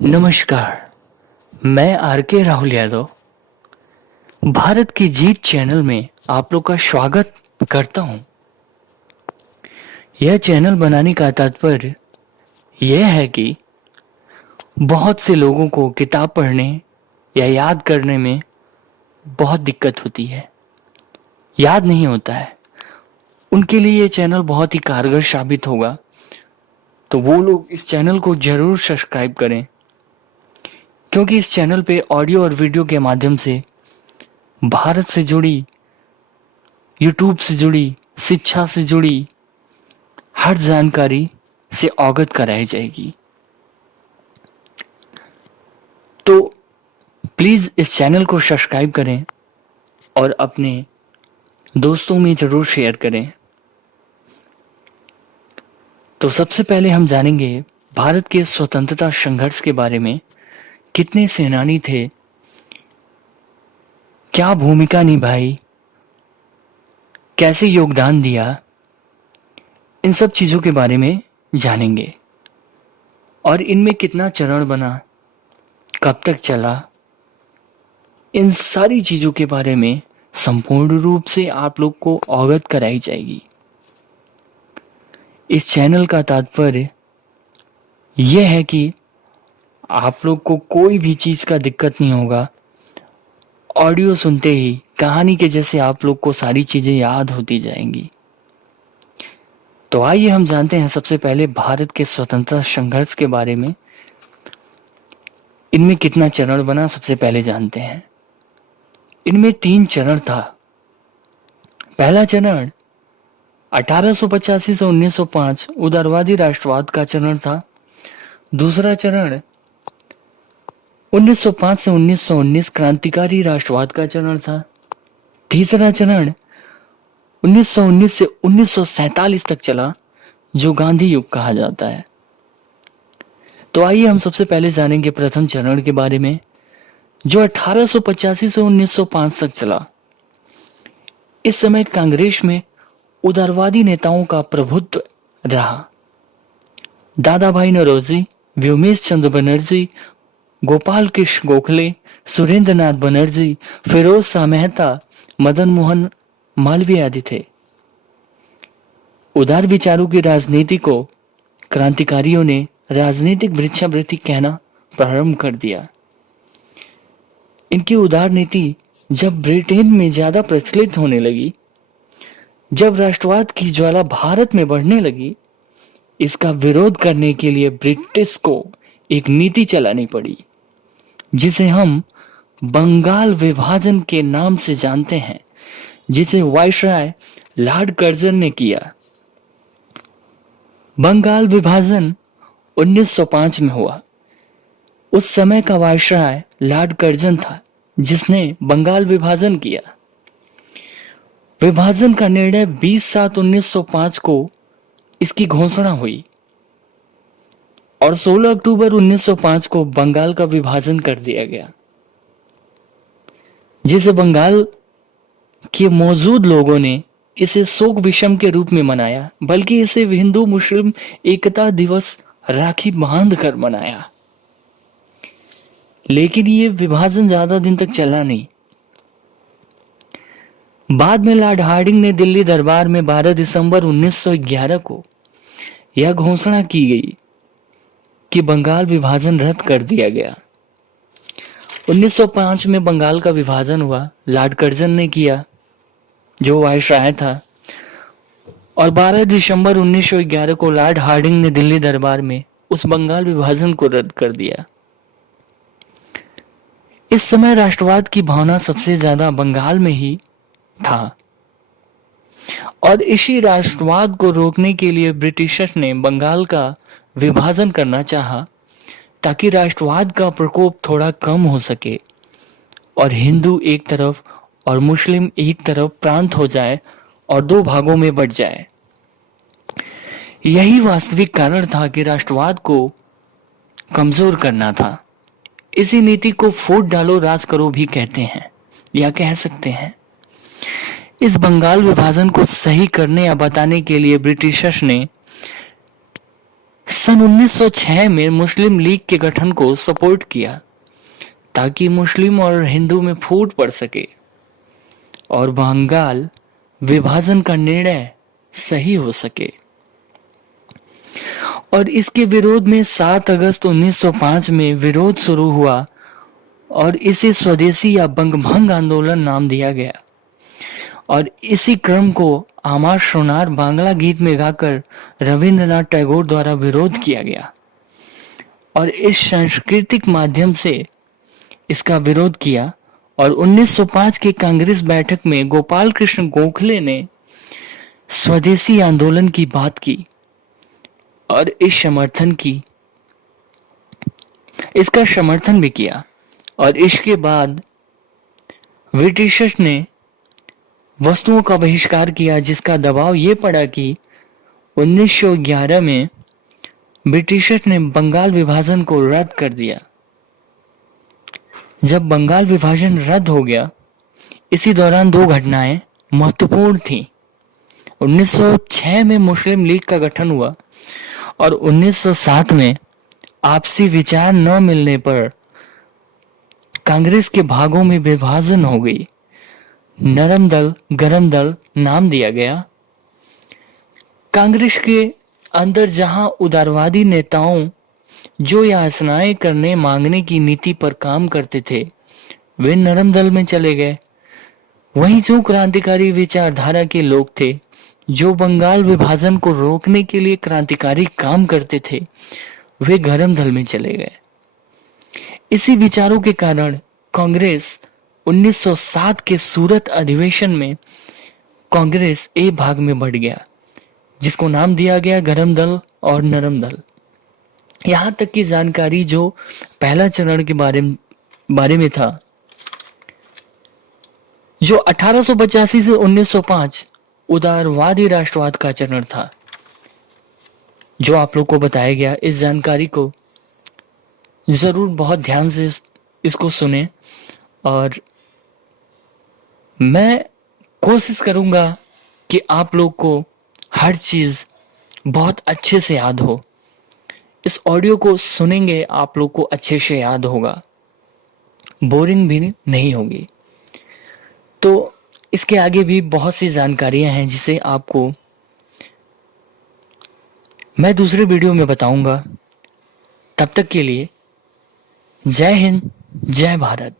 नमस्कार। मैं आर के राहुल यादव भारत की जीत चैनल में आप लोग का स्वागत करता हूं। यह चैनल बनाने का तात्पर्य यह है कि बहुत से लोगों को किताब पढ़ने या याद करने में बहुत दिक्कत होती है, याद नहीं होता है। उनके लिए यह चैनल बहुत ही कारगर साबित होगा, तो वो लोग इस चैनल को जरूर सब्सक्राइब करें, क्योंकि इस चैनल पे ऑडियो और वीडियो के माध्यम से भारत से जुड़ी, यूट्यूब से जुड़ी, शिक्षा से जुड़ी हर जानकारी से अवगत कराई जाएगी। तो प्लीज इस चैनल को सब्सक्राइब करें और अपने दोस्तों में जरूर शेयर करें। तो सबसे पहले हम जानेंगे भारत के स्वतंत्रता संघर्ष के बारे में। कितने सेनानी थे, क्या भूमिका निभाई, कैसे योगदान दिया, इन सब चीजों के बारे में जानेंगे। और इनमें कितना चरण बना, कब तक चला, इन सारी चीजों के बारे में संपूर्ण रूप से आप लोग को अवगत कराई जाएगी। इस चैनल का तात्पर्य यह है कि आप लोग को कोई भी चीज का दिक्कत नहीं होगा। ऑडियो सुनते ही कहानी के जैसे आप लोग को सारी चीजें याद होती जाएंगी। तो आइए हम जानते हैं सबसे पहले भारत के स्वतंत्रता संघर्ष के बारे में। इनमें कितना चरण बना, सबसे पहले जानते हैं। इनमें 3 चरण था। पहला चरण 1885 से 1905 उदारवादी राष्ट्रवाद का चरण था। दूसरा चरण 1905 से 1919 क्रांतिकारी राष्ट्रवाद का चरण था। तीसरा चरण 1919 से 1947 तक चला, जो गांधी युग कहा जाता है। तो आइए हम सबसे पहले जानेंगे प्रथम चरण के बारे में, जो 1885 से 1905 तक चला। इस समय कांग्रेस में उदारवादी नेताओं का प्रभुत्व रहा। दादा भाई नौरोजी, व्योमेश चंद्र बनर्जी, गोपाल कृष्ण गोखले, सुरेंद्र नाथ बनर्जी, फिरोज शाह मेहता, मदन मोहन मालवीय आदि थे। उदार विचारों की राजनीति को क्रांतिकारियों ने राजनीतिक भिक्षावृत्ति कहना प्रारंभ कर दिया। इनकी उदार नीति जब ब्रिटेन में ज्यादा प्रचलित होने लगी, जब राष्ट्रवाद की ज्वाला भारत में बढ़ने लगी, इसका विरोध करने के लिए ब्रिटिश को एक नीति चलानी पड़ी, जिसे हम बंगाल विभाजन के नाम से जानते हैं, जिसे वायसराय लॉर्ड कर्जन ने किया। बंगाल विभाजन 1905 में हुआ। उस समय का वायसराय लॉर्ड कर्जन था, जिसने बंगाल विभाजन किया। विभाजन का निर्णय 20/7/1905 को इसकी घोषणा हुई और 16 अक्टूबर 1905 को बंगाल का विभाजन कर दिया गया, जिसे बंगाल के मौजूद लोगों ने इसे शोक विषम के रूप में मनाया, बल्कि इसे हिंदू मुस्लिम एकता दिवस राखी बांध कर मनाया। लेकिन ये विभाजन ज्यादा दिन तक चला नहीं। बाद में लॉर्ड हार्डिंग ने दिल्ली दरबार में 12 दिसंबर 1911 को यह घोषणा की गई कि बंगाल विभाजन रद्द कर दिया गया। 1905 में बंगाल का विभाजन हुआ, लॉर्ड कर्जन ने किया, जो वायसराय था, और 12 दिसंबर 1911 को लॉर्ड हार्डिंग ने दिल्ली दरबार में उस बंगाल विभाजन को रद्द कर दिया। इस समय राष्ट्रवाद की भावना सबसे ज्यादा बंगाल में ही था, और इसी राष्ट्रवाद को रोकने के लिए ब्रिटिशर्स ने बंगाल का विभाजन करना चाहा, ताकि राष्ट्रवाद का प्रकोप थोड़ा कम हो सके और हिंदू एक तरफ और मुस्लिम एक तरफ प्रांत हो जाए और 2 भागों में बट जाए। यही वास्तविक कारण था कि राष्ट्रवाद को कमजोर करना था। इसी नीति को फूट डालो राज करो भी कहते हैं, या कह सकते हैं। इस बंगाल विभाजन को सही करने या बताने के लिए ब्रिटिशर्स ने सन 1906 में मुस्लिम लीग के गठन को सपोर्ट किया ताकि मुस्लिम और हिंदू में फूट पड़ सके और बंगाल विभाजन का निर्णय सही हो सके। और इसके विरोध में 7 अगस्त 1905 में विरोध शुरू हुआ और इसे स्वदेशी या बंगभंग आंदोलन नाम दिया गया। और इसी क्रम को आमार सोनार बांग्ला गीत में गाकर रविंद्रनाथ टैगोर द्वारा विरोध किया गया और इस सांस्कृतिक माध्यम से इसका विरोध किया। और 1905 के कांग्रेस बैठक में गोपाल कृष्ण गोखले ने स्वदेशी आंदोलन की बात की और इसका समर्थन भी किया। और इसके बाद ब्रिटिशर्स ने वस्तुओं का बहिष्कार किया, जिसका दबाव ये पड़ा कि 1911 में ब्रिटिशर्स ने बंगाल विभाजन को रद्द कर दिया। जब बंगाल विभाजन रद्द हो गया, इसी दौरान 2 घटनाएं महत्वपूर्ण थीं। 1906 में मुस्लिम लीग का गठन हुआ और 1907 में आपसी विचार न मिलने पर कांग्रेस के भागों में विभाजन हो गई। नरम दल गरम दल नाम दिया गया। कांग्रेस के अंदर जहां उदारवादी नेताओं जो याचनाएं करने मांगने की नीति पर काम करते थे, वे नरम दल में चले गए। वहीं जो क्रांतिकारी विचारधारा के लोग थे, जो बंगाल विभाजन को रोकने के लिए क्रांतिकारी काम करते थे, वे गरम दल में चले गए। इसी विचारों के कारण कांग्रेस 1907 के सूरत अधिवेशन में कांग्रेस ए भाग में बढ़ गया, जिसको नाम दिया गया गरम दल और नरम दल। यहां तक की जानकारी जो पहला चरण के बारे में था, जो 1885 से 1905 उदारवादी राष्ट्रवाद का चरण था, जो आप लोग को बताया गया। इस जानकारी को जरूर बहुत ध्यान से इसको सुने और मैं कोशिश करूंगा कि आप लोग को हर चीज बहुत अच्छे से याद हो। इस ऑडियो को सुनेंगे आप लोग को अच्छे से याद होगा, बोरिंग भी नहीं होगी। तो इसके आगे भी बहुत सी जानकारियां हैं जिसे आपको मैं दूसरे वीडियो में बताऊंगा। तब तक के लिए जय हिंद, जय भारत।